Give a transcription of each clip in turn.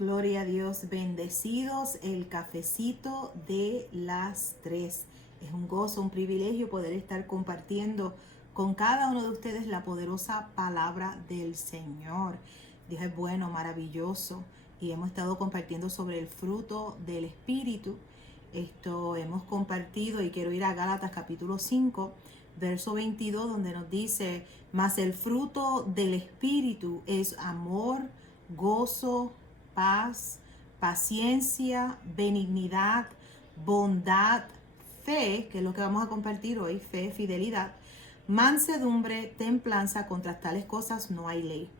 Gloria a Dios, bendecidos el cafecito de las 3. Es un gozo, un privilegio poder estar compartiendo con cada uno de ustedes la poderosa palabra del Señor. Dios es bueno, maravilloso, y hemos estado compartiendo sobre el fruto del Espíritu. Esto hemos compartido y quiero ir a Gálatas capítulo 5, verso 22, donde nos dice: mas el fruto del Espíritu es amor, gozo, paz, paciencia, benignidad, bondad, fe, que es lo que vamos a compartir hoy, fe, fidelidad, mansedumbre, templanza. Contra tales cosas no hay ley.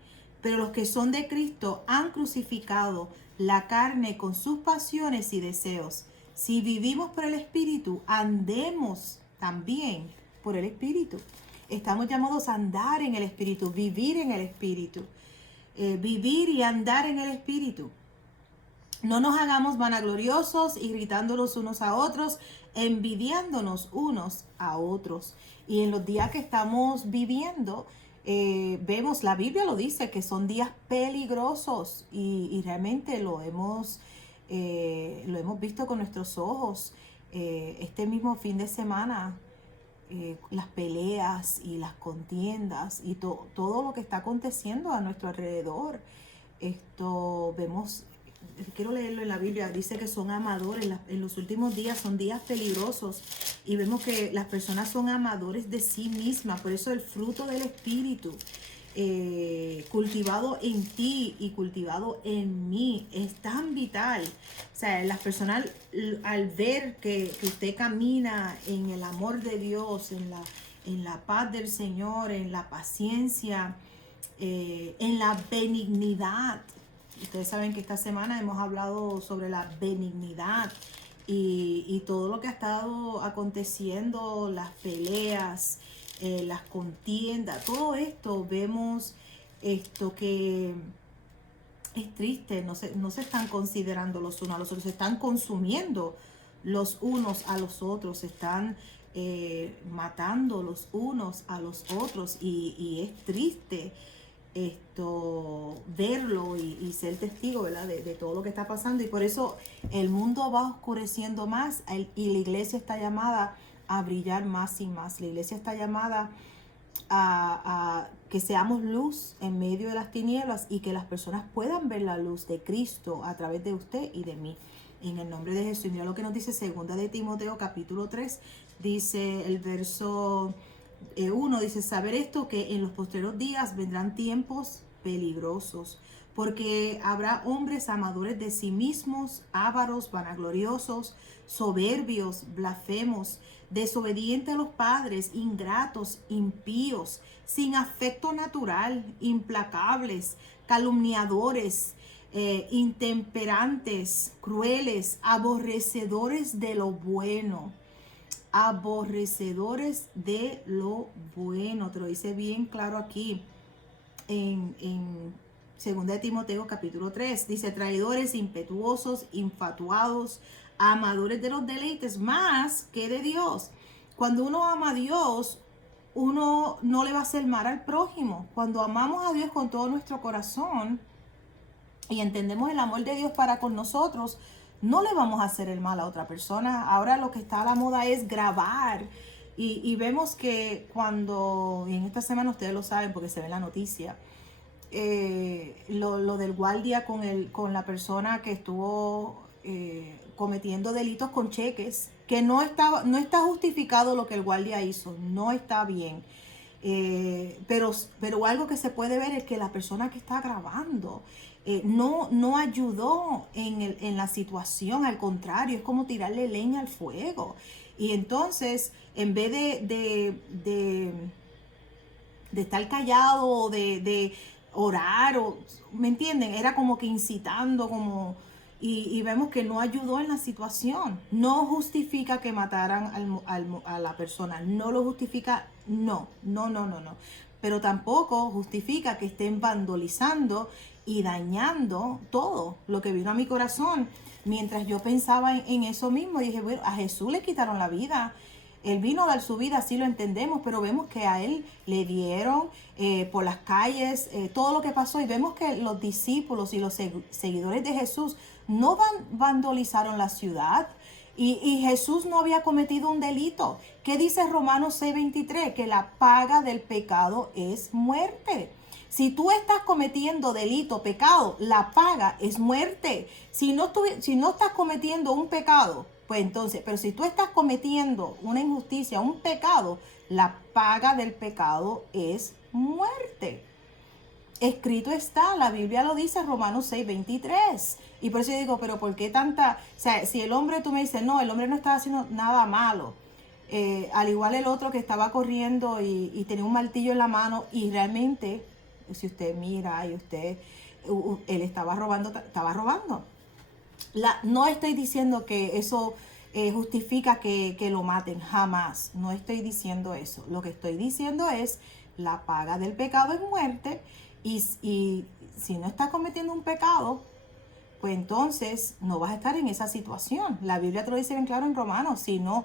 Pero los que son de Cristo han crucificado la carne con sus pasiones y deseos. Si vivimos por el Espíritu, andemos también por el Espíritu. Estamos llamados a andar en el Espíritu, vivir en el Espíritu. Vivir y andar en el Espíritu. No nos hagamos vanagloriosos, irritándonos unos a otros, envidiándonos unos a otros. Y en los días que estamos viviendo, vemos, la Biblia lo dice, que son días peligrosos y realmente lo hemos visto con nuestros ojos. Este mismo fin de semana, las peleas y las contiendas y todo lo que está aconteciendo a nuestro alrededor. Vemos, quiero leerlo en la Biblia, dice que son amadores, en los últimos días son días peligrosos y vemos que las personas son amadores de sí mismas. Por eso el fruto del Espíritu, cultivado en ti y cultivado en mí, es tan vital. O sea, las personas al ver que usted camina en el amor de Dios, en la paz del Señor, en la paciencia, en la benignidad. Ustedes saben que esta semana hemos hablado sobre la benignidad y todo lo que ha estado aconteciendo, las peleas, las contiendas, todo esto, vemos que es triste. No se están considerando los unos a los otros, se están consumiendo los unos a los otros, se están matando los unos a los otros y es triste verlo y ser testigo, ¿verdad? De todo lo que está pasando. Y por eso el mundo va oscureciendo más y la iglesia está llamada a brillar más y más. La iglesia está llamada a que seamos luz en medio de las tinieblas y que las personas puedan ver la luz de Cristo a través de usted y de mí. En el nombre de Jesús. Mira lo que nos dice 2 de Timoteo capítulo 3, dice el verso 1, dice: saber esto, que en los posteriores días vendrán tiempos peligrosos, porque habrá hombres amadores de sí mismos, ávaros, vanagloriosos, soberbios, blasfemos, desobedientes a los padres, ingratos, impíos, sin afecto natural, implacables, calumniadores, intemperantes, crueles, aborrecedores de lo bueno. Aborrecedores de lo bueno. Te lo dice bien claro aquí en 2 de Timoteo capítulo 3. Dice: traidores, impetuosos, infatuados, amadores de los deleites más que de Dios. Cuando uno ama a Dios, uno no le va a hacer mal al prójimo. Cuando amamos a Dios con todo nuestro corazón y entendemos el amor de Dios para con nosotros, no le vamos a hacer el mal a otra persona. Ahora lo que está a la moda es grabar. Y vemos que cuando, y en esta semana ustedes lo saben porque se ve en la noticia, lo del guardia con la persona que estuvo cometiendo delitos con cheques, que no está justificado lo que el guardia hizo, no está bien. Pero algo que se puede ver es que la persona que está grabando no ayudó en la situación. Al contrario, es como tirarle leña al fuego. Y entonces, en vez de estar callado o de orar, ¿me entienden? Era como que incitando, y vemos que no ayudó en la situación. No justifica que mataran a la persona, no lo justifica, no. Pero tampoco justifica que estén vandalizando y dañando todo. Lo que vino a mi corazón mientras yo pensaba en eso mismo, dije: bueno, a Jesús le quitaron la vida. Él vino a dar su vida, así lo entendemos, pero vemos que a él le dieron por las calles, todo lo que pasó, y vemos que los discípulos y los seguidores de Jesús no vandalizaron la ciudad. Y Jesús no había cometido un delito. ¿Qué dice Romanos 6:23? Que la paga del pecado es muerte. Si tú estás cometiendo delito, pecado, la paga es muerte. Si no estás cometiendo un pecado, pues entonces, pero si tú estás cometiendo una injusticia, un pecado, la paga del pecado es muerte. Escrito está, la Biblia lo dice, Romanos 6:23. Y por eso yo digo, pero ¿por qué tanta? O sea, si el hombre, tú me dices, no, el hombre no estaba haciendo nada malo. Al igual el otro que estaba corriendo y tenía un martillo en la mano, y realmente, si usted mira y él estaba robando, no estoy diciendo que eso justifica que lo maten, jamás. No estoy diciendo eso. Lo que estoy diciendo es, la paga del pecado es muerte, y si no estás cometiendo un pecado, pues entonces no vas a estar en esa situación. La Biblia te lo dice bien claro en Romanos. Si no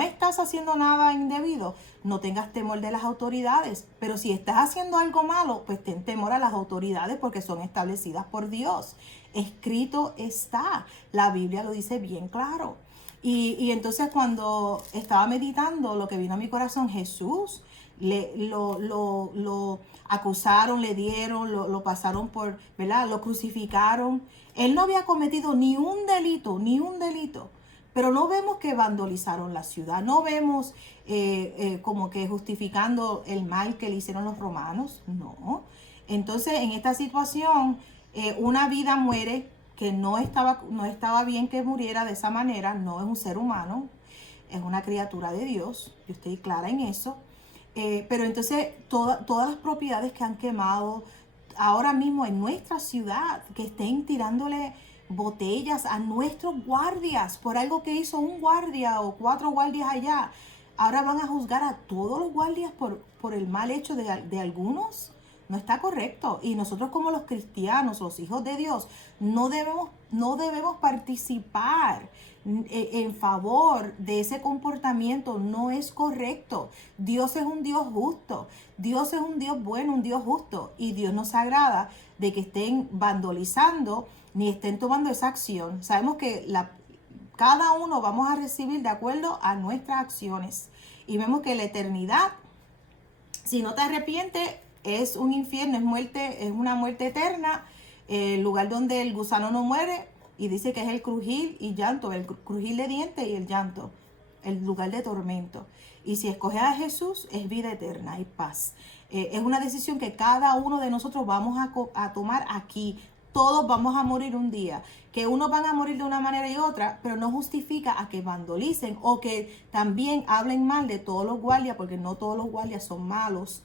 estás haciendo nada indebido, no tengas temor de las autoridades. Pero si estás haciendo algo malo, pues ten temor a las autoridades, porque son establecidas por Dios. Escrito está. La Biblia lo dice bien claro. Y entonces cuando estaba meditando, lo que vino a mi corazón, Jesús, lo acusaron, le dieron, lo pasaron por, ¿verdad? Lo crucificaron. Él no había cometido ni un delito, pero no vemos que vandalizaron la ciudad, no vemos como que justificando el mal que le hicieron los romanos, no. Entonces, en esta situación, una vida muere que no estaba bien que muriera de esa manera, no es un ser humano, es una criatura de Dios, yo estoy clara en eso. Pero entonces todas las propiedades que han quemado ahora mismo en nuestra ciudad, que estén tirándole botellas a nuestros guardias por algo que hizo un guardia o 4 guardias allá, ahora van a juzgar a todos los guardias por el mal hecho de algunos. No está correcto. Y nosotros, como los cristianos, los hijos de Dios, no debemos participar en favor de ese comportamiento. No es correcto. Dios es un Dios justo. Dios es un Dios bueno, un Dios justo. Y Dios nos agrada de que estén vandalizando ni estén tomando esa acción. Sabemos que cada uno vamos a recibir de acuerdo a nuestras acciones. Y vemos que la eternidad, si no te arrepientes, es un infierno, es una muerte eterna, el lugar donde el gusano no muere, y dice que es el crujir y llanto, el crujir de dientes y el llanto, el lugar de tormento. Y si escoges a Jesús, es vida eterna y paz. Es una decisión que cada uno de nosotros vamos a tomar aquí. Todos vamos a morir un día. Que unos van a morir de una manera y otra, pero no justifica a que vandalicen o que también hablen mal de todos los guardias, porque no todos los guardias son malos.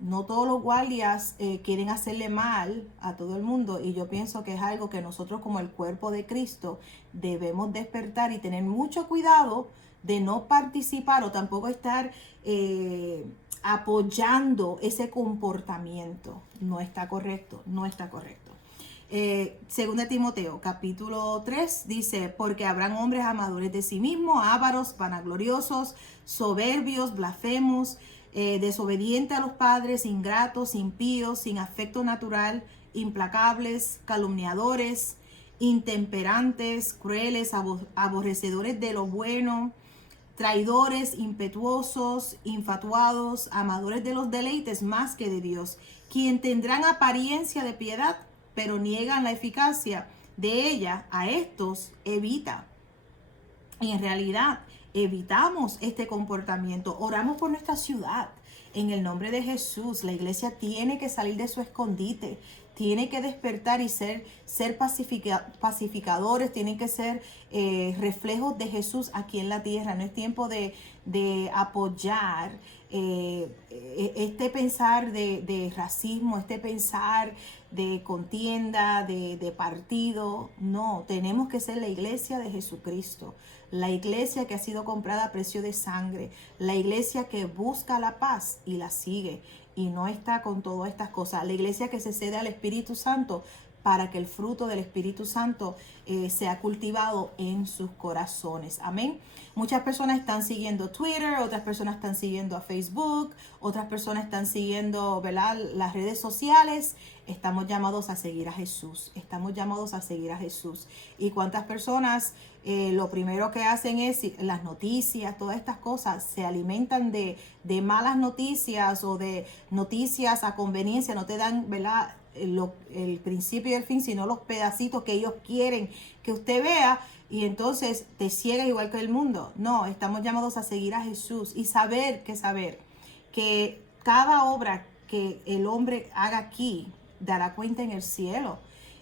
No todos los guardias quieren hacerle mal a todo el mundo, y yo pienso que es algo que nosotros, como el cuerpo de Cristo, debemos despertar y tener mucho cuidado de no participar o tampoco estar apoyando ese comportamiento. No está correcto, no está correcto. Segunda Timoteo, capítulo 3, dice, porque habrán hombres amadores de sí mismos, ávaros, vanagloriosos, soberbios, blasfemos, desobedientes a los padres, ingratos, impíos, sin afecto natural, implacables, calumniadores, intemperantes, crueles, aborrecedores de lo bueno, traidores, impetuosos, infatuados, amadores de los deleites más que de Dios, quien tendrán apariencia de piedad, pero niegan la eficacia de ella. A estos evita. Y en realidad evitamos este comportamiento. Oramos por nuestra ciudad en el nombre de Jesús. La iglesia tiene que salir de su escondite, tiene que despertar y ser pacificadores, tienen que ser reflejos de Jesús aquí en la tierra. No es tiempo de apoyar este pensar de racismo, este pensar de contienda, de partido. No, tenemos que ser la iglesia de Jesucristo, la iglesia que ha sido comprada a precio de sangre, la iglesia que busca la paz y la sigue y no está con todas estas cosas, la iglesia que se cede al Espíritu Santo para que el fruto del Espíritu Santo sea cultivado en sus corazones. Amén. Muchas personas están siguiendo Twitter, otras personas están siguiendo a Facebook, otras personas están siguiendo, ¿verdad?, las redes sociales. Estamos llamados a seguir a Jesús. Estamos llamados a seguir a Jesús. Y cuántas personas lo primero que hacen es las noticias, todas estas cosas, se alimentan de malas noticias o de noticias a conveniencia, no te dan, ¿verdad?, el principio y el fin, sino los pedacitos que ellos quieren que usted vea, y entonces te ciega igual que el mundo. No, estamos llamados a seguir a Jesús y saber que cada obra que el hombre haga aquí dará cuenta en el cielo.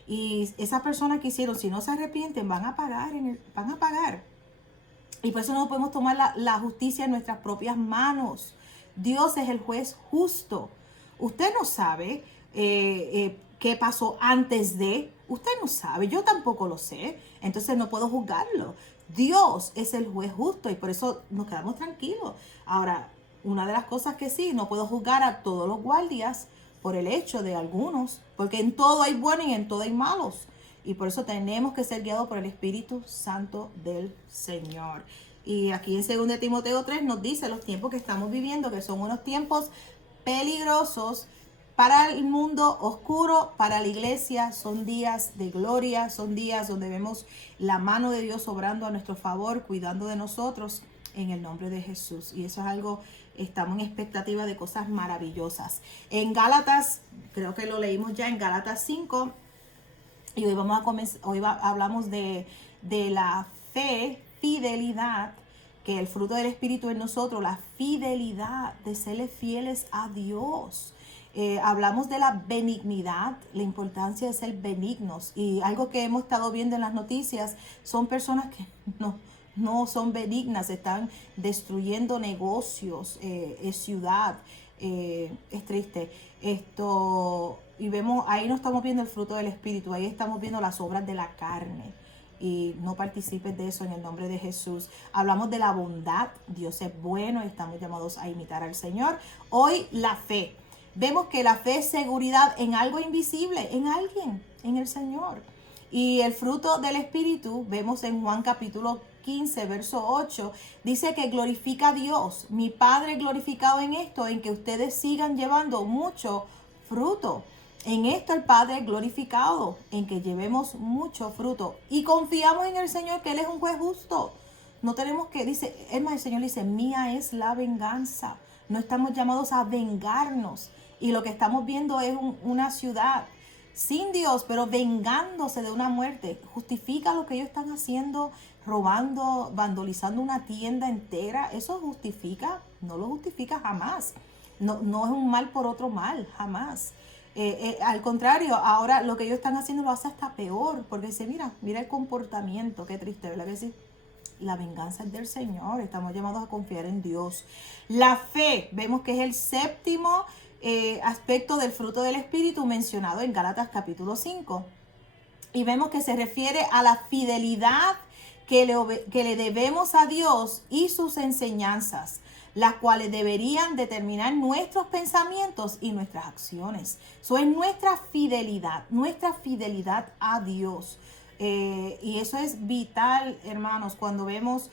Y esas personas que hicieron, si no se arrepienten, van a pagar. Van a pagar. Y por eso no podemos tomar la justicia en nuestras propias manos. Dios es el juez justo. Usted no sabe qué pasó antes de. Usted no sabe, yo tampoco lo sé. Entonces no puedo juzgarlo. Dios es el juez justo y por eso nos quedamos tranquilos. Ahora, una de las cosas que sí, no puedo juzgar a todos los guardias por el hecho de algunos, porque en todo hay buenos y en todo hay malos. Y por eso tenemos que ser guiados por el Espíritu Santo del Señor. Y aquí en 2 Timoteo 3 nos dice los tiempos que estamos viviendo, que son unos tiempos peligrosos para el mundo oscuro, para la iglesia. Son días de gloria, son días donde vemos la mano de Dios obrando a nuestro favor, cuidando de nosotros en el nombre de Jesús. Y eso es algo, estamos en expectativa de cosas maravillosas. En Gálatas, creo que lo leímos ya en Gálatas 5, y hoy vamos a comenzar, hablamos de la fe, fidelidad, que el fruto del Espíritu en nosotros, la fidelidad de serle fieles a Dios. Hablamos de la benignidad, la importancia de ser benignos, y algo que hemos estado viendo en las noticias son personas que no son benignas, están destruyendo negocios, ciudad. Es triste esto, y vemos, ahí no estamos viendo el fruto del Espíritu, ahí estamos viendo las obras de la carne, y no participes de eso en el nombre de Jesús. Hablamos de la bondad, Dios es bueno y estamos llamados a imitar al Señor. Hoy la fe, vemos que la fe es seguridad en algo invisible, en alguien, en el Señor. Y el fruto del Espíritu, vemos en Juan capítulo 15, verso 8, dice que glorifica a Dios. Mi Padre glorificado en esto, en que ustedes sigan llevando mucho fruto. En esto el Padre es glorificado, en que llevemos mucho fruto. Y confiamos en el Señor, que Él es un juez justo. No tenemos que, dice, es más, el Señor dice, mía es la venganza. No estamos llamados a vengarnos. Y lo que estamos viendo es una ciudad sin Dios, pero vengándose de una muerte. Justifica lo que ellos están haciendo, robando, vandalizando una tienda entera. ¿Eso justifica? No lo justifica jamás. No es un mal por otro mal, jamás. Al contrario, ahora lo que ellos están haciendo lo hace hasta peor, porque dice, mira el comportamiento, qué triste, ¿verdad que sí? La venganza es del Señor, estamos llamados a confiar en Dios. La fe, vemos que es el séptimo aspecto del fruto del Espíritu mencionado en Gálatas capítulo 5. Y vemos que se refiere a la fidelidad que le debemos a Dios y sus enseñanzas, las cuales deberían determinar nuestros pensamientos y nuestras acciones. Eso es nuestra fidelidad a Dios. Y eso es vital, hermanos, cuando vemos,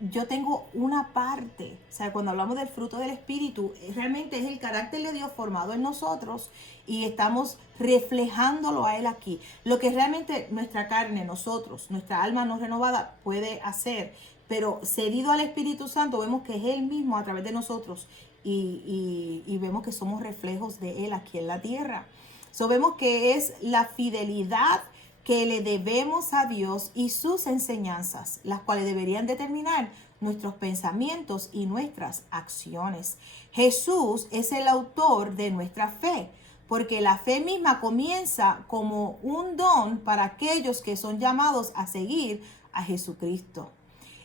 yo tengo una parte, o sea, cuando hablamos del fruto del Espíritu, realmente es el carácter de Dios formado en nosotros y estamos reflejándolo a Él aquí. Lo que realmente nuestra carne, nosotros, nuestra alma no renovada puede hacer, pero cedido al Espíritu Santo vemos que es Él mismo a través de nosotros y vemos que somos reflejos de Él aquí en la tierra. So, vemos que es la fidelidad que le debemos a Dios y sus enseñanzas, las cuales deberían determinar nuestros pensamientos y nuestras acciones. Jesús es el autor de nuestra fe, porque la fe misma comienza como un don para aquellos que son llamados a seguir a Jesucristo.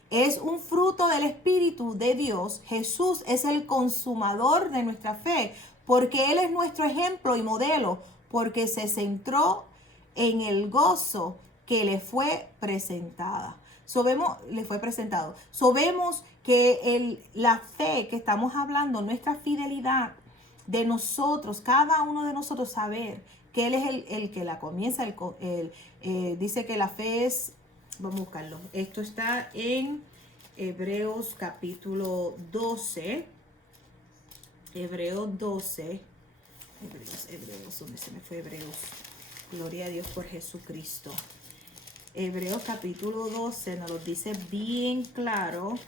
Es un fruto del Espíritu de Dios. Jesús es el consumador de nuestra fe, porque Él es nuestro ejemplo y modelo, porque se centró en el gozo que le fue presentada. Vemos que la fe que estamos hablando, nuestra fidelidad de nosotros, cada uno de nosotros saber que Él es el que la comienza. Dice que la fe es, vamos a buscarlo, esto está en Hebreos capítulo 12, Hebreos 12, Hebreos, ¿dónde se me fue Hebreos? Gloria a Dios por Jesucristo. Hebreos capítulo 12 nos lo dice bien claro.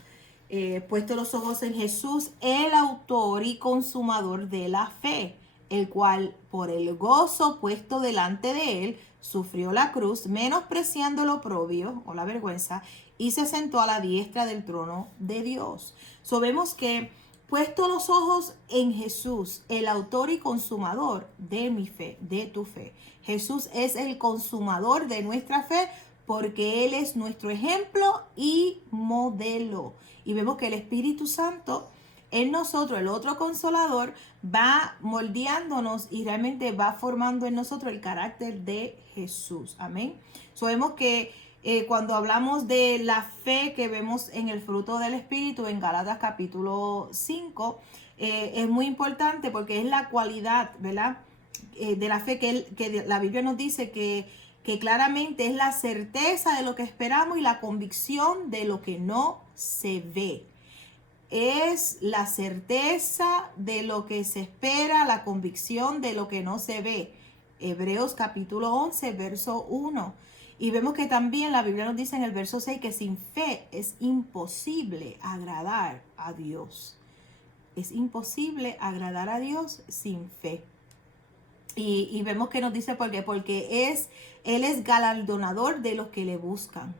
Puesto los ojos en Jesús, el autor y consumador de la fe, el cual por el gozo puesto delante de él, sufrió la cruz, menospreciando el oprobio o la vergüenza, y se sentó a la diestra del trono de Dios. Vemos que puesto los ojos en Jesús, el autor y consumador de mi fe, de tu fe. Jesús es el consumador de nuestra fe porque Él es nuestro ejemplo y modelo. Y vemos que el Espíritu Santo en nosotros, el otro consolador, va moldeándonos y realmente va formando en nosotros el carácter de Jesús. Amén. Vemos que cuando hablamos de la fe que vemos en el fruto del Espíritu en Gálatas capítulo 5, es muy importante porque es la cualidad, ¿verdad? De la fe que la Biblia nos dice que claramente es la certeza de lo que esperamos y la convicción de lo que no se ve. Es la certeza de lo que se espera, la convicción de lo que no se ve. Hebreos capítulo 11, verso 1. Y vemos que también la Biblia nos dice en el verso 6 que sin fe es imposible agradar a Dios. Es imposible agradar a Dios sin fe. Y vemos que nos dice por qué. Porque Él es galardonador de los que le buscan.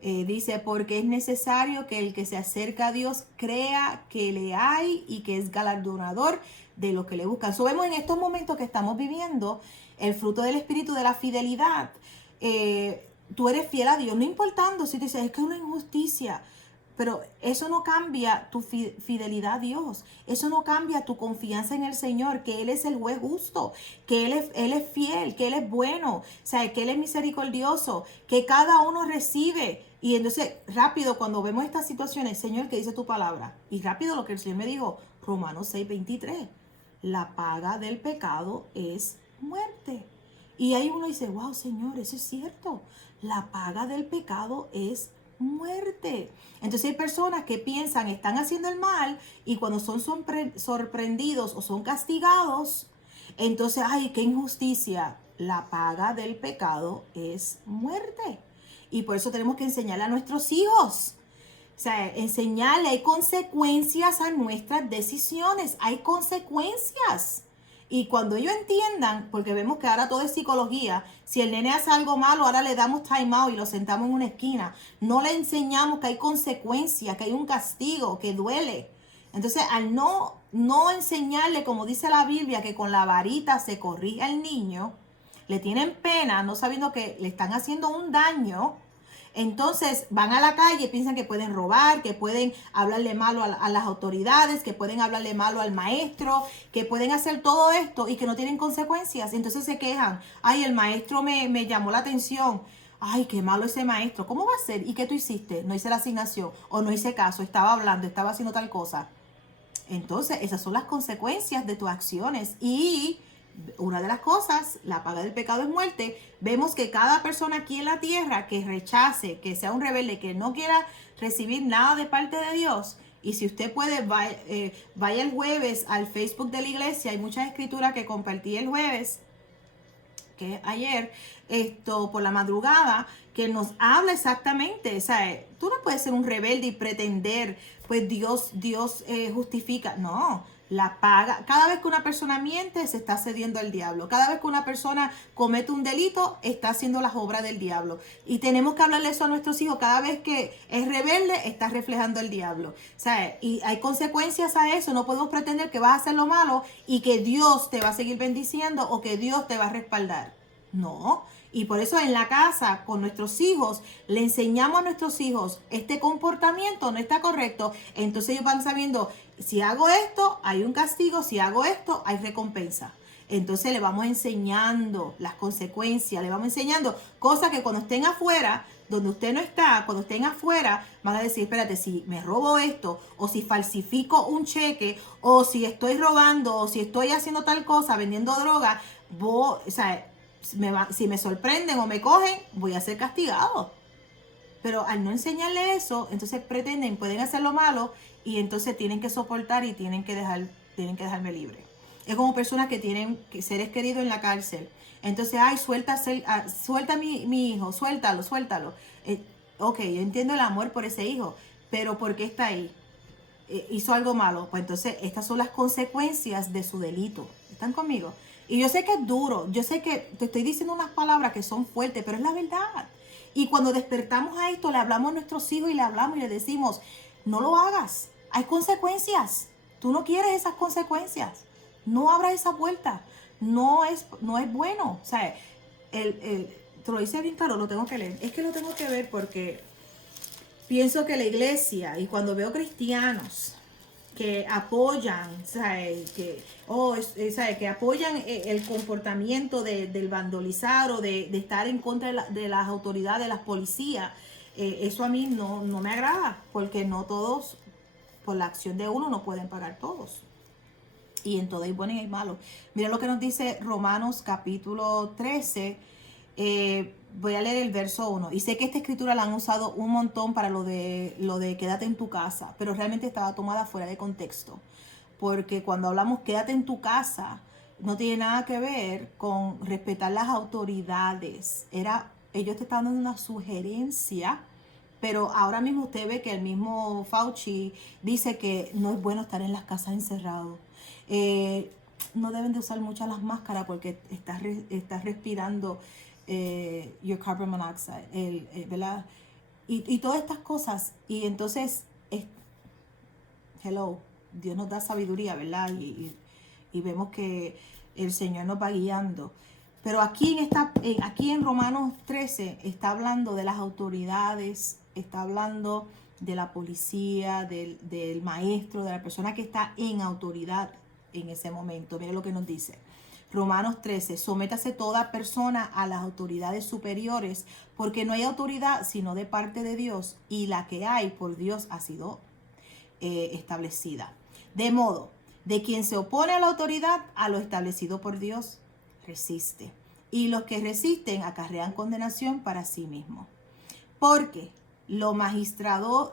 Dice, porque es necesario que el que se acerca a Dios crea que le hay y que es galardonador de los que le buscan. Vemos en estos momentos que estamos viviendo el fruto del Espíritu de la fidelidad. Tú eres fiel a Dios, no importando si te dices, es que es una injusticia. Pero eso no cambia tu fidelidad a Dios. Eso no cambia tu confianza en el Señor, que Él es el juez justo, que Él es fiel, que Él es bueno, o sea, que Él es misericordioso, que cada uno recibe. Y entonces, rápido, cuando vemos estas situaciones, Señor, ¿qué dice tu palabra? Y rápido lo que el Señor me dijo, Romanos 6:23, la paga del pecado es muerte. Y ahí uno dice, wow, Señor, eso es cierto. La paga del pecado es muerte. Entonces hay personas que piensan están haciendo el mal y cuando son sorprendidos o son castigados, entonces, ay, qué injusticia. La paga del pecado es muerte. Y por eso tenemos que enseñarle a nuestros hijos. O sea, enseñarle, hay consecuencias a nuestras decisiones, hay consecuencias. Y cuando ellos entiendan, porque vemos que ahora todo es psicología, si el nene hace algo malo, ahora le damos time out y lo sentamos en una esquina. No le enseñamos que hay consecuencias, que hay un castigo, que duele. Entonces, al no enseñarle, como dice la Biblia, que con la varita se corrige al niño, le tienen pena, no sabiendo que le están haciendo un daño. Entonces van a la calle, piensan que pueden robar, que pueden hablarle malo a las autoridades, que pueden hablarle malo al maestro, que pueden hacer todo esto y que no tienen consecuencias. Entonces se quejan, ay, el maestro me llamó la atención, ay, qué malo ese maestro, ¿cómo va a ser? ¿Y qué tú hiciste? No hice la asignación o no hice caso, estaba hablando, estaba haciendo tal cosa. Entonces esas son las consecuencias de tus acciones y una de las cosas, la paga del pecado es muerte. Vemos que cada persona aquí en la tierra que rechace, que sea un rebelde, que no quiera recibir nada de parte de Dios. Y si usted puede, vaya el jueves al Facebook de la iglesia. Hay muchas escrituras que compartí el jueves, que ayer, por la madrugada, que nos habla exactamente. O sea, tú no puedes ser un rebelde y pretender, pues Dios justifica. No. La paga, cada vez que una persona miente, se está cediendo al diablo. Cada vez que una persona comete un delito, está haciendo las obras del diablo. Y tenemos que hablarle eso a nuestros hijos. Cada vez que es rebelde, está reflejando el diablo. O sea, y hay consecuencias a eso. No podemos pretender que vas a hacer lo malo y que Dios te va a seguir bendiciendo o que Dios te va a respaldar. No. Y por eso en la casa, con nuestros hijos, le enseñamos a nuestros hijos, este comportamiento no está correcto. Entonces ellos van sabiendo, si hago esto, hay un castigo, si hago esto, hay recompensa. Entonces le vamos enseñando las consecuencias, le vamos enseñando cosas que cuando estén afuera, donde usted no está, cuando estén afuera, van a decir, espérate, si me robo esto, o si falsifico un cheque, o si estoy robando, o si estoy haciendo tal cosa, vendiendo droga, o sea, si me sorprenden o me cogen, voy a ser castigado. Pero al no enseñarle eso, entonces pueden hacer lo malo y entonces tienen que soportar y tienen que dejarme libre. Es como personas que tienen seres queridos en la cárcel. Entonces, ay, suelta mi hijo, suéltalo. Ok, yo entiendo el amor por ese hijo, pero ¿por qué está ahí? Hizo algo malo. Pues entonces, estas son las consecuencias de su delito. ¿Están conmigo? Y yo sé que es duro, yo sé que te estoy diciendo unas palabras que son fuertes, pero es la verdad. Y cuando despertamos a esto, le hablamos a nuestros hijos y le hablamos y le decimos, no lo hagas, hay consecuencias. Tú no quieres esas consecuencias. No abras esa puerta. No es bueno. O sea, te lo dice bien claro, lo tengo que leer. Es que lo tengo que ver porque pienso que la iglesia, y cuando veo cristianos que apoyan, ¿sabes? Que apoyan el comportamiento del vandalizar o de estar en contra de las autoridades, de las policías, eso a mí no me agrada, porque no todos, por la acción de uno, no pueden pagar todos. Y en todo hay bueno y hay malo. Mira lo que nos dice Romanos capítulo 13. Voy a leer el verso 1. Y sé que esta escritura la han usado un montón para lo de quédate en tu casa, pero realmente estaba tomada fuera de contexto. Porque cuando hablamos quédate en tu casa, no tiene nada que ver con respetar las autoridades. Ellos te estaban dando una sugerencia, pero ahora mismo usted ve que el mismo Fauci dice que no es bueno estar en las casas encerrados. No deben de usar muchas las máscaras porque estás respirando your carbon monoxide, ¿verdad? Y todas estas cosas. Y entonces, hello, Dios nos da sabiduría, ¿verdad? Y vemos que el Señor nos va guiando. Pero aquí en Romanos 13 está hablando de las autoridades, está hablando de la policía, del maestro, de la persona que está en autoridad en ese momento. Mire lo que nos dice. Romanos 13, sométase toda persona a las autoridades superiores, porque no hay autoridad sino de parte de Dios, y la que hay por Dios ha sido establecida. De modo, de quien se opone a la autoridad, a lo establecido por Dios, resiste. Y los que resisten acarrean condenación para sí mismos. Porque los magistrados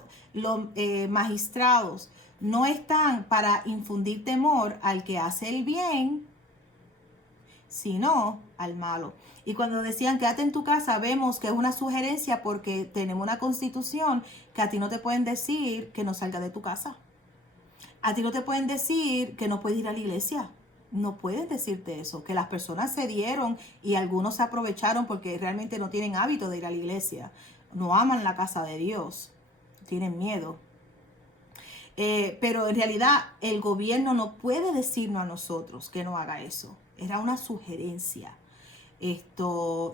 no están para infundir temor al que hace el bien, sino al malo. Y cuando decían quédate en tu casa, vemos que es una sugerencia porque tenemos una constitución que a ti no te pueden decir que no salgas de tu casa. A ti no te pueden decir que no puedes ir a la iglesia. No pueden decirte eso. Que las personas se dieron y algunos se aprovecharon porque realmente no tienen hábito de ir a la iglesia. No aman la casa de Dios. Tienen miedo. Pero en realidad el gobierno no puede decirnos a nosotros que no haga eso. Era una sugerencia. Y todo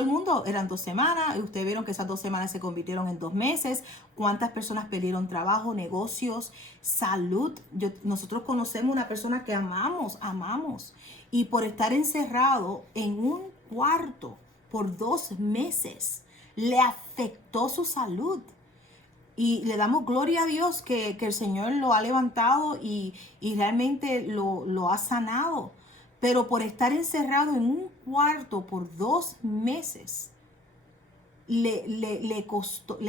el mundo, eran 2 semanas, y ustedes vieron que esas 2 semanas se convirtieron en 2 meses. Cuántas personas perdieron trabajo, negocios, salud. Nosotros conocemos una persona que amamos, y por estar encerrado en un cuarto por 2 meses, le afectó su salud. Y le damos gloria a Dios que el Señor lo ha levantado y realmente lo ha sanado. Pero por estar encerrado en un cuarto por 2 meses, le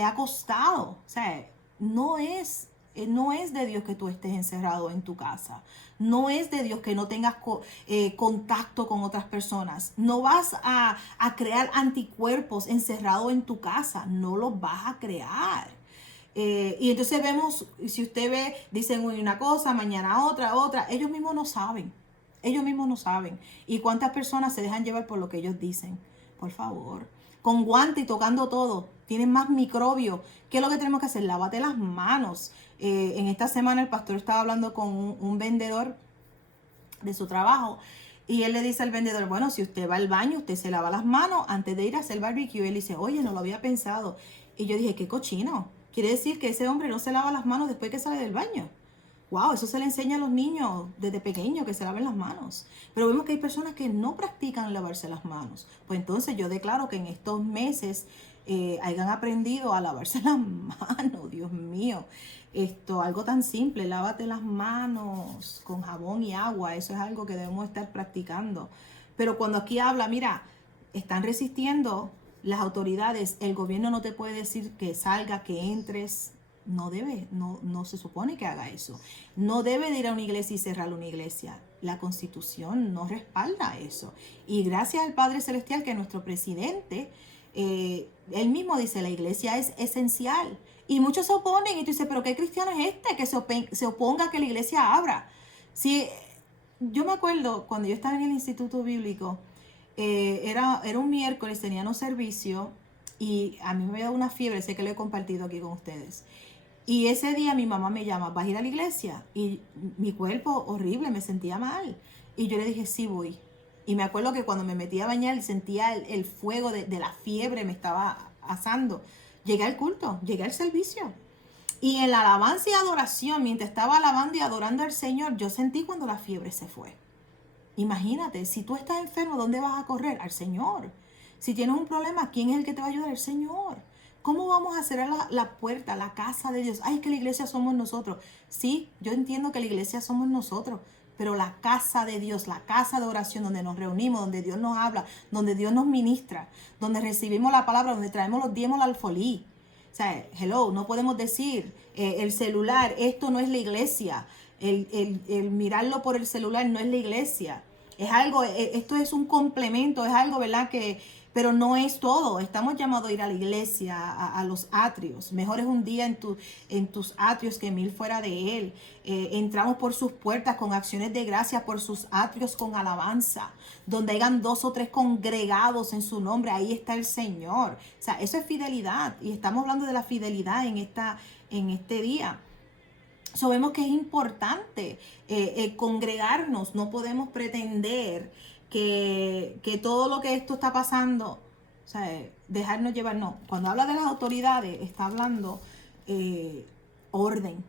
ha costado. O sea, no es de Dios que tú estés encerrado en tu casa. No es de Dios que no tengas contacto con otras personas. No vas a crear anticuerpos encerrado en tu casa. No los vas a crear. Y entonces vemos, si usted ve, dicen hoy una cosa, mañana otra. Ellos mismos no saben. ¿Y cuántas personas se dejan llevar por lo que ellos dicen? Por favor. Con guante y tocando todo. Tienen más microbios. ¿Qué es lo que tenemos que hacer? Lávate las manos. En esta semana el pastor estaba hablando con un vendedor de su trabajo. Y él le dice al vendedor, bueno, si usted va al baño, usted se lava las manos antes de ir a hacer barbecue. Y él dice, oye, no lo había pensado. Y yo dije, qué cochino. Quiere decir que ese hombre no se lava las manos después que sale del baño. Wow, eso se le enseña a los niños desde pequeños, que se laven las manos. Pero vemos que hay personas que no practican lavarse las manos. Pues entonces yo declaro que en estos meses hayan aprendido a lavarse las manos, Dios mío. Algo tan simple, lávate las manos con jabón y agua. Eso es algo que debemos estar practicando. Pero cuando aquí habla, mira, están resistiendo las autoridades, el gobierno no te puede decir que salga, que entres. No debe, no se supone que haga eso. No debe de ir a una iglesia y cerrar una iglesia. La Constitución no respalda eso. Y gracias al Padre Celestial que nuestro presidente, él mismo dice, la iglesia es esencial. Y muchos se oponen y tú dices, pero ¿qué cristiano es este que se oponga a que la iglesia abra? Si, yo me acuerdo cuando yo estaba en el Instituto Bíblico, era un miércoles, tenían un servicio y a mí me había dado una fiebre, sé que lo he compartido aquí con ustedes. Y ese día mi mamá me llama, ¿vas a ir a la iglesia? Y mi cuerpo horrible, me sentía mal. Y yo le dije, sí voy. Y me acuerdo que cuando me metí a bañar sentía el fuego de la fiebre, me estaba asando. Llegué al culto, llegué al servicio. Y en la alabanza y adoración, mientras estaba alabando y adorando al Señor, yo sentí cuando la fiebre se fue. Imagínate, si tú estás enfermo, ¿dónde vas a correr? Al Señor. Si tienes un problema, ¿quién es el que te va a ayudar? El Señor. ¿Cómo vamos a cerrar la puerta, la casa de Dios? Ay, que la iglesia somos nosotros. Sí, yo entiendo que la iglesia somos nosotros, pero la casa de Dios, la casa de oración donde nos reunimos, donde Dios nos habla, donde Dios nos ministra, donde recibimos la palabra, donde traemos los diezmos al alfolí. O sea, hello, no podemos decir el celular, esto no es la iglesia. El mirarlo por el celular no es la iglesia. Es algo, esto es un complemento, es algo, ¿verdad? Pero no es todo. Estamos llamados a ir a la iglesia, a los atrios. Mejor es un día en tus atrios que 1000 fuera de él. Entramos por sus puertas con acciones de gracia, por sus atrios con alabanza. Donde hayan 2 o 3 congregados en su nombre, ahí está el Señor. O sea, eso es fidelidad. Y estamos hablando de la fidelidad en este día. Sabemos que es importante congregarnos. No podemos pretender que todo lo que esto está pasando, o sea, dejarnos llevar, no. Cuando habla de las autoridades, está hablando orden.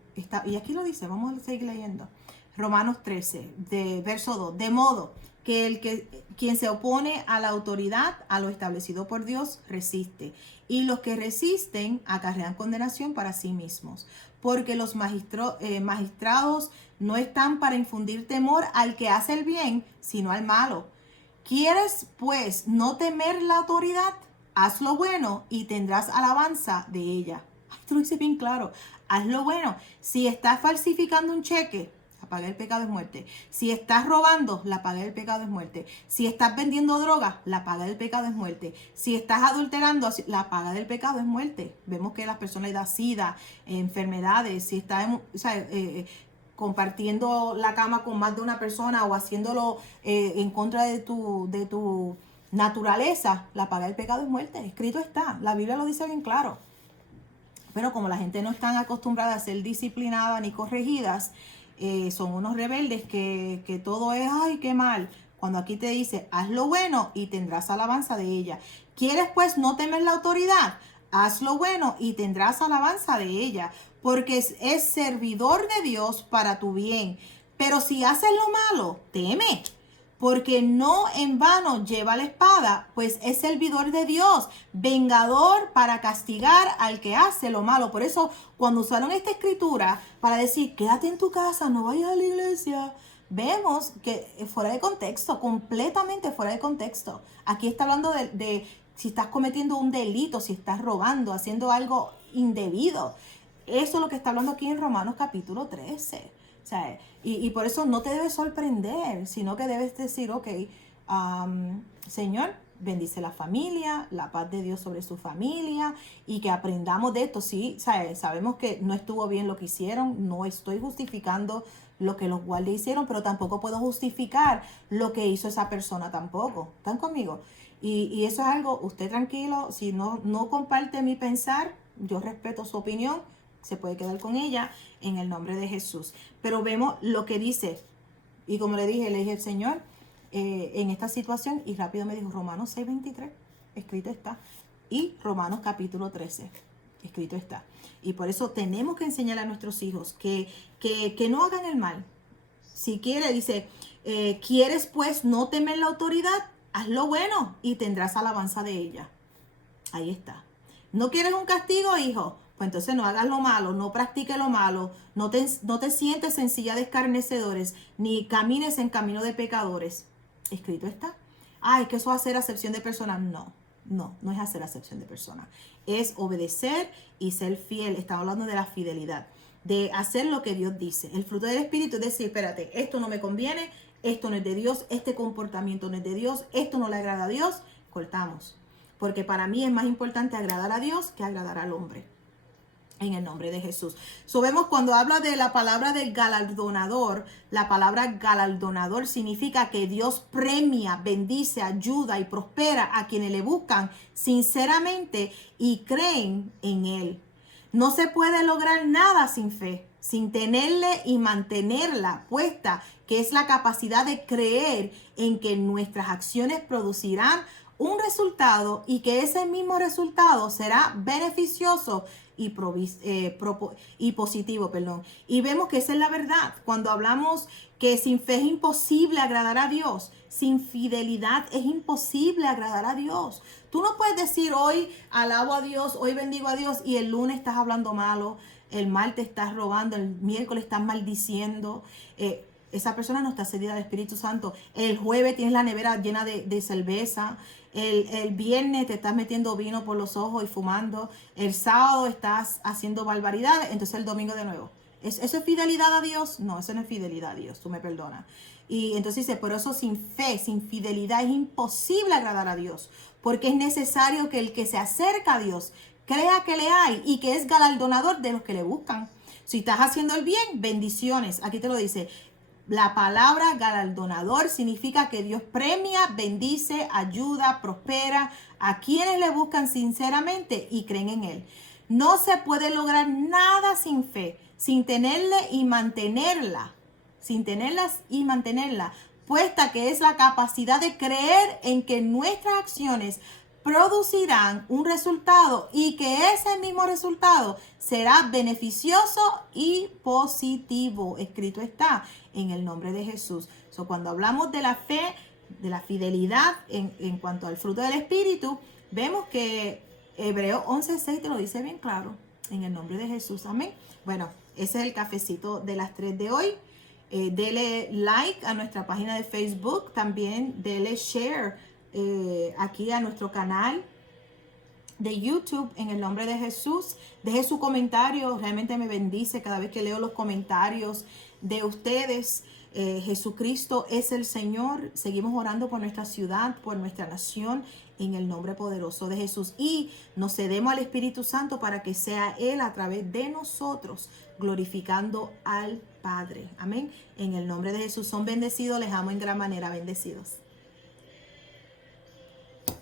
Y aquí lo dice, vamos a seguir leyendo. Romanos 13, de verso 2. De modo que quien se opone a la autoridad, a lo establecido por Dios, resiste. Y los que resisten acarrean condenación para sí mismos. Porque los magistrados no están para infundir temor al que hace el bien, sino al malo. ¿Quieres, pues, no temer la autoridad? Haz lo bueno y tendrás alabanza de ella. Esto lo dice bien claro. Haz lo bueno. Si estás falsificando un cheque, la paga del pecado es muerte. Si estás robando, la paga del pecado es muerte. Si estás vendiendo drogas, la paga del pecado es muerte. Si estás adulterando, la paga del pecado es muerte. Vemos que las personas les da sida, enfermedades. Si estás compartiendo la cama con más de una persona o haciéndolo en contra de tu naturaleza, la paga del pecado es muerte. Escrito está. La Biblia lo dice bien claro. Pero como la gente no está acostumbrada a ser disciplinada ni corregidas, son unos rebeldes que todo es, ay, qué mal. Cuando aquí te dice, haz lo bueno y tendrás alabanza de ella. ¿Quieres pues no temer la autoridad? Haz lo bueno y tendrás alabanza de ella, porque es servidor de Dios para tu bien. Pero si haces lo malo, teme, porque no en vano lleva la espada, pues es servidor de Dios, vengador para castigar al que hace lo malo. Por eso, cuando usaron esta escritura para decir, quédate en tu casa, no vayas a la iglesia, vemos que fuera de contexto, completamente fuera de contexto. Aquí está hablando de si estás cometiendo un delito, si estás robando, haciendo algo indebido. Eso es lo que está hablando aquí en Romanos capítulo 13. O sea, y por eso no te debes sorprender, sino que debes decir, ok, Señor, bendice la familia, la paz de Dios sobre su familia, y que aprendamos de esto. Sí, sabemos que no estuvo bien lo que hicieron, no estoy justificando lo que los guardias hicieron, pero tampoco puedo justificar lo que hizo esa persona tampoco. ¿Están conmigo? Y eso es algo, usted tranquilo, si no comparte mi pensar, yo respeto su opinión, se puede quedar con ella en el nombre de Jesús. Pero vemos lo que dice, y como le dije al Señor, en esta situación, y rápido me dijo Romanos 6:23, escrito está, y Romanos capítulo 13, escrito está. Y por eso tenemos que enseñar a nuestros hijos que no hagan el mal. Si quiere, dice, ¿quieres pues no temer la autoridad? Haz lo bueno y tendrás alabanza de ella. Ahí está. ¿No quieres un castigo, hijo? Pues entonces no hagas lo malo, no practiques lo malo, no te sientes en silla de escarnecedores, ni camines en camino de pecadores. Escrito está. ay, que eso es hacer acepción de personas. No es hacer acepción de personas. Es obedecer y ser fiel. Estamos hablando de la fidelidad, de hacer lo que Dios dice. El fruto del Espíritu es decir, espérate, esto no me conviene, esto no es de Dios, este comportamiento no es de Dios, esto no le agrada a Dios, cortamos. Porque para mí es más importante agradar a Dios que agradar al hombre. En el nombre de Jesús. Vemos cuando habla de la palabra del galardonador, la palabra galardonador significa que Dios premia, bendice, ayuda y prospera a quienes le buscan sinceramente y creen en Él. No se puede lograr nada sin fe, sin tenerle y mantenerla puesta, que es la capacidad de creer en que nuestras acciones producirán un resultado y que ese mismo resultado será beneficioso y positivo, perdón. Y vemos que esa es la verdad. Cuando hablamos que sin fe es imposible agradar a Dios, sin fidelidad es imposible agradar a Dios. Tú no puedes decir hoy alabo a Dios, hoy bendigo a Dios y el lunes estás hablando malo, el martes estás robando, el miércoles estás maldiciendo. Esa persona no está cedida al Espíritu Santo. El jueves tienes la nevera llena de cerveza. El viernes te estás metiendo vino por los ojos y fumando. El sábado estás haciendo barbaridades. Entonces el domingo de nuevo. ¿Eso es fidelidad a Dios? No, eso no es fidelidad a Dios. Tú me perdonas. Y entonces dice, por eso sin fe, sin fidelidad es imposible agradar a Dios. Porque es necesario que el que se acerca a Dios crea que le hay y que es galardonador de los que le buscan. Si estás haciendo el bien, bendiciones. Aquí te lo dice. La palabra galardonador significa que Dios premia, bendice, ayuda, prospera a quienes le buscan sinceramente y creen en Él. No se puede lograr nada sin fe, sin tenerle y mantenerla, puesta que es la capacidad de creer en que nuestras acciones producirán un resultado y que ese mismo resultado será beneficioso y positivo. Escrito está en el nombre de Jesús. Cuando hablamos de la fe, de la fidelidad en cuanto al fruto del Espíritu, vemos que Hebreos 11:6 te lo dice bien claro. En el nombre de Jesús. Amén. Bueno, ese es el cafecito de las 3 de hoy. Dele like a nuestra página de Facebook. También dele share aquí a nuestro canal de YouTube en el nombre de Jesús. Deje su comentario, realmente me bendice cada vez que leo los comentarios de ustedes. Jesucristo es el Señor. Seguimos orando por nuestra ciudad, por nuestra nación, en el nombre poderoso de Jesús. Y nos cedemos al Espíritu Santo para que sea Él a través de nosotros, glorificando al Padre. Amén. En el nombre de Jesús son bendecidos. Les amo en gran manera. Bendecidos.